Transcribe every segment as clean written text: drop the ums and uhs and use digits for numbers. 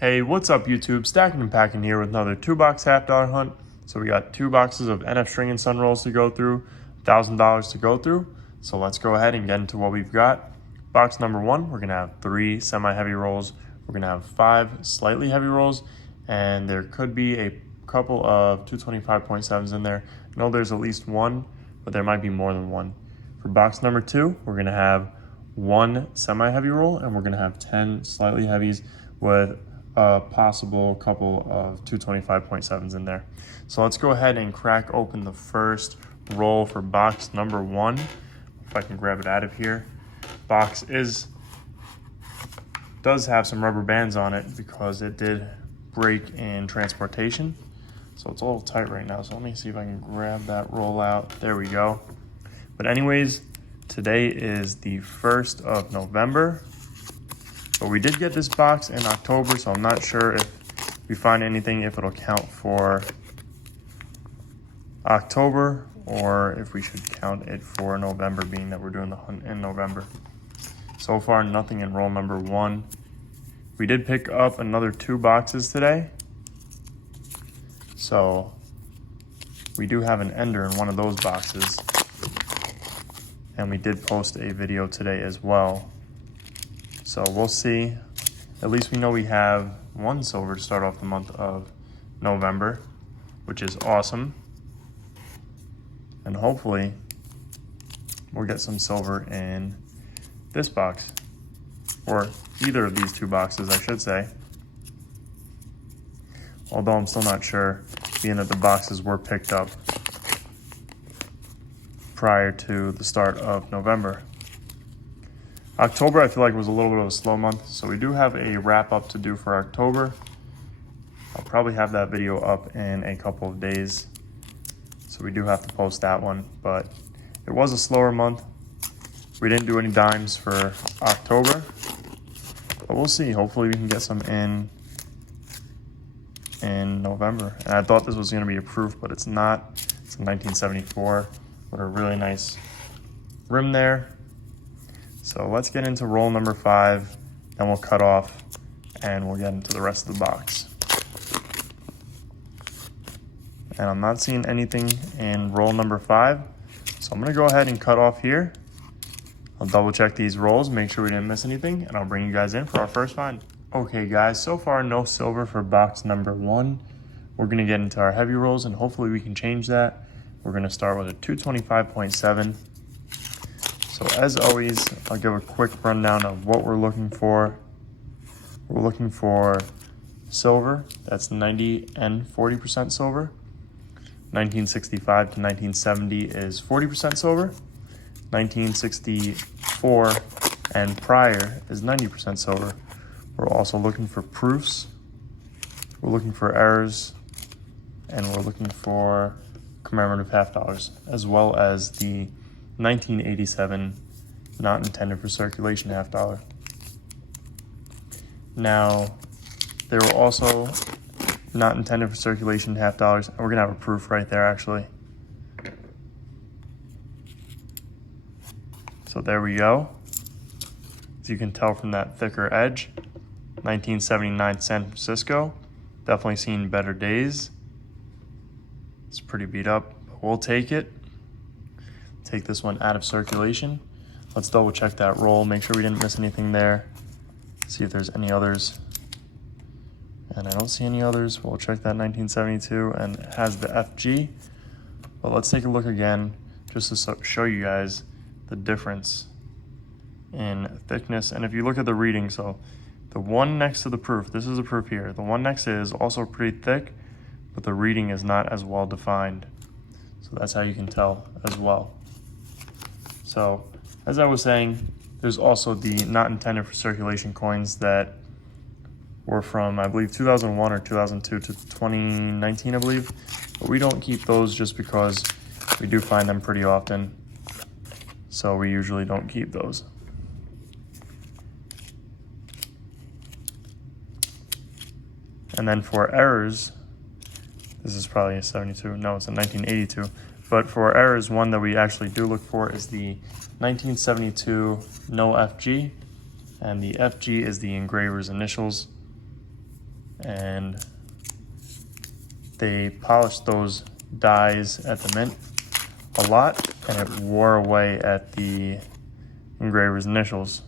Hey, what's up YouTube? Stacking and Packing here with another 2-box half-dollar hunt. So we got 2 boxes of NF string and sun rolls to go through, $1,000 to go through. So let's go ahead and get into what we've got. Box number 1, we're gonna have 3 semi-heavy rolls. We're gonna have 5 slightly heavy rolls, and there could be a couple of 225.7s in there. I know there's at least one, but there might be more than one. For box number 2, we're gonna have 1 semi-heavy roll, and we're gonna have 10 slightly heavies with a possible couple of 225.7s in there. So let's go ahead and crack open the first roll for box number 1. If I can grab it out of here. Box does have some rubber bands on it because it did break in transportation. So it's a little tight right now. So let me see if I can grab that roll out. There we go. But anyways, today is the 1st of November. But we did get this box in October, so I'm not sure if we find anything, if it'll count for October or if we should count it for November, being that we're doing the hunt in November. So far, nothing in roll number 1. We did pick up another 2 boxes today. So we do have an ender in one of those boxes. And we did post a video today as well. So we'll see. At least we know we have 1 silver to start off the month of November, which is awesome. And hopefully we'll get some silver in this box, or either of these 2 boxes, I should say. Although I'm still not sure, being that the boxes were picked up prior to the start of November. October, I feel like, was a little bit of a slow month, so we do have a wrap up to do for October. I'll probably have that video up in a couple of days, so we do have to post that one, but it was a slower month. We didn't do any dimes for October, but we'll see. Hopefully we can get some in November. And I thought this was going to be a proof, but it's not. It's a 1974 with a really nice rim there. So let's get into roll number 5, then we'll cut off and we'll get into the rest of the box. And I'm not seeing anything in roll number 5, so I'm gonna go ahead and cut off here. I'll double check these rolls, make sure we didn't miss anything, and I'll bring you guys in for our first find. Okay guys, so far no silver for box number 1. We're gonna get into our heavy rolls and hopefully we can change that. We're gonna start with a 225.7. So as always, I'll give a quick rundown of what we're looking for. We're looking for silver, that's 90 and 40% silver. 1965 to 1970 is 40% silver. 1964 and prior is 90% silver. We're also looking for proofs. We're looking for errors, and we're looking for commemorative half dollars, as well as the 1987 not intended for circulation half dollar. Now, they were also not intended for circulation half dollars, and we're gonna have a proof right there actually. So there we go. As you can tell from that thicker edge, 1979 San Francisco, definitely seen better days. It's pretty beat up, but we'll take it. Take this one out of circulation. Let's double check that roll, make sure we didn't miss anything there. See if there's any others. And I don't see any others. We'll check that 1972, and it has the FG. But let's take a look again just to show you guys the difference in thickness. And if you look at the reading, so the one next to the proof, this is a proof here. The one next to it is also pretty thick, but the reading is not as well defined. So that's how you can tell as well. So, as I was saying, there's also the not intended for circulation coins that were from, I believe, 2001 or 2002 to 2019, I believe. But we don't keep those just because we do find them pretty often. So we usually don't keep those. And then for errors, this is probably a 72. No, it's a 1982. But for errors, one that we actually do look for is the 1972 no FG, and the FG is the engraver's initials. and they polished those dies at the mint a lot, and it wore away at the engraver's initials.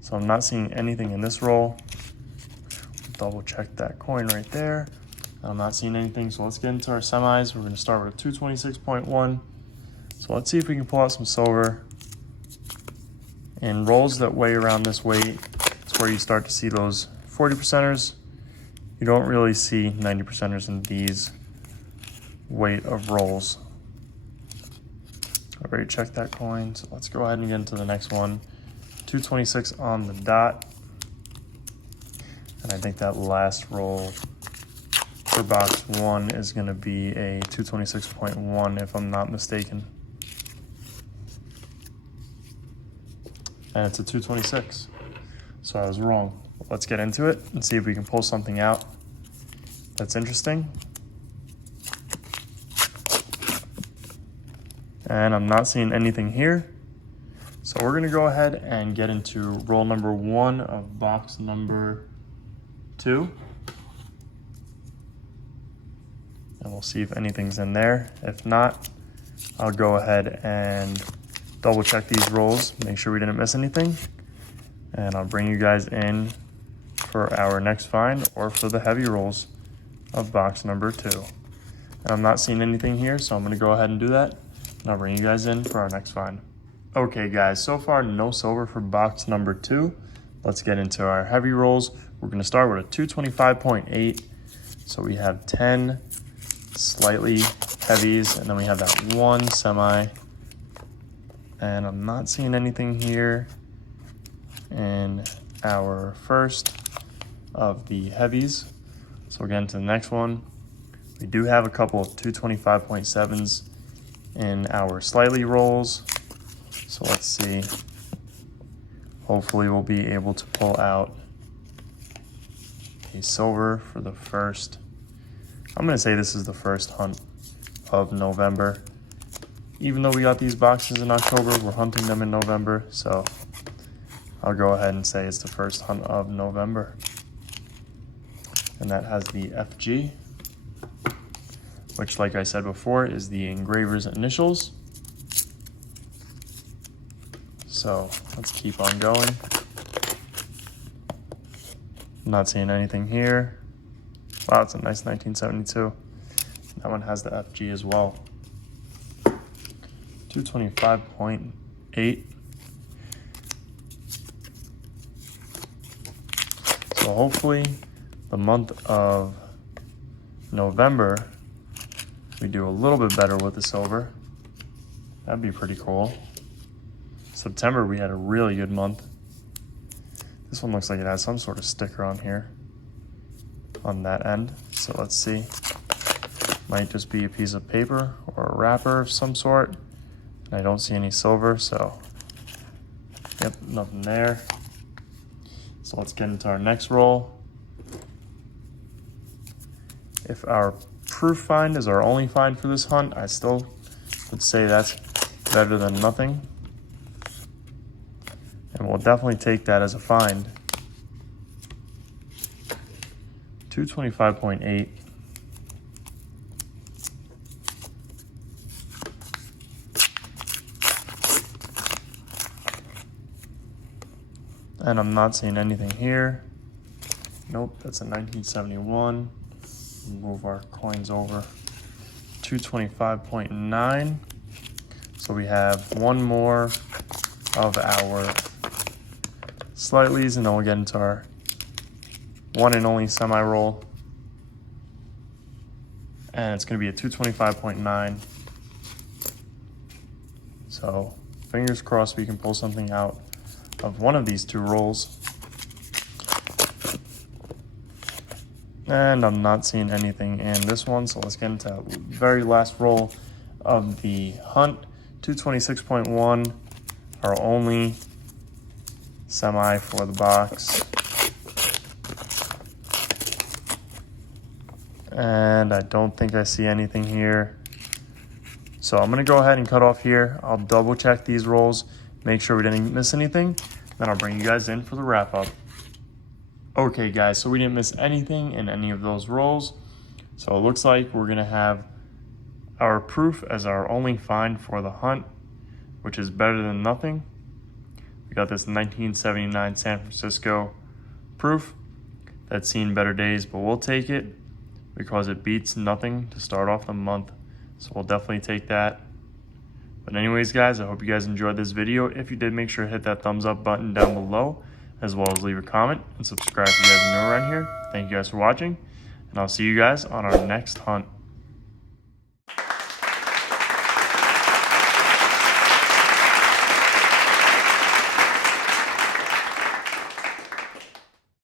So I'm not seeing anything in this roll. Double check that coin right there. I'm not seeing anything, so let's get into our semis. We're going to start with a 226.1. So let's see if we can pull out some silver. In rolls that weigh around this weight, it's where you start to see those 40 percenters. You don't really see 90 percenters in these weight of rolls. I already checked that coin, so let's go ahead and get into the next one. 226 on the dot. And I think that last roll for box 1 is going to be a 226.1 if I'm not mistaken. And it's a 226. So I was wrong. Let's get into it and see if we can pull something out that's interesting. And I'm not seeing anything here. So we're going to go ahead and get into roll number 1 of box number 2. And we'll see if anything's in there. If not, I'll go ahead and double check these rolls, make sure we didn't miss anything. And I'll bring you guys in for our next find or for the heavy rolls of box number 2. And I'm not seeing anything here, so I'm going to go ahead and do that. And I'll bring you guys in for our next find. Okay guys, so far no silver for box number 2. Let's get into our heavy rolls. We're going to start with a 225.8. So we have 10 slightly heavies, and then we have that 1 semi. And I'm not seeing anything here in our first of the heavies. So we'll get into the next one. We do have a couple of 225.7s in our slightly rolls. So let's see. Hopefully we'll be able to pull out a silver for the first. I'm going to say this is the first hunt of November. Even though we got these boxes in October, we're hunting them in November. So I'll go ahead and say it's the first hunt of November. And that has the FG, which, like I said before, is the engraver's initials. So let's keep on going. Not seeing anything here. Wow, it's a nice 1972. That one has the FG as well. 225.8. So hopefully the month of November, we do a little bit better with the silver. That'd be pretty cool. September, we had a really good month. This one looks like it has some sort of sticker on here on that end. So let's see. Might just be a piece of paper or a wrapper of some sort. And I don't see any silver, so yep, nothing there. So let's get into our next roll. If our proof find is our only find for this hunt, I still would say that's better than nothing. And we'll definitely take that as a find. 225.8. And I'm not seeing anything here. Nope, that's a 1971. Move our coins over. 225.9. So we have one more of our slightlys, and then we'll get into our one and only semi-roll. And it's going to be a 225.9. So fingers crossed we can pull something out of one of these two rolls. And I'm not seeing anything in this one, so let's get into the very last roll of the hunt. 226.1, our only semi for the box. And I don't think I see anything here. So I'm gonna go ahead and cut off here. I'll double check these rolls, make sure we didn't miss anything. Then I'll bring you guys in for the wrap up. Okay guys, so we didn't miss anything in any of those rolls. So it looks like we're gonna have our proof as our only find for the hunt, which is better than nothing. We got this 1979 San Francisco proof that's seen better days, but we'll take it because it beats nothing to start off the month. So we'll definitely take that. But anyways guys, I hope you guys enjoyed this video. If you did, make sure to hit that thumbs up button down below, as well as leave a comment and subscribe if you guys are new around here. Thank you guys for watching, and I'll see you guys on our next hunt.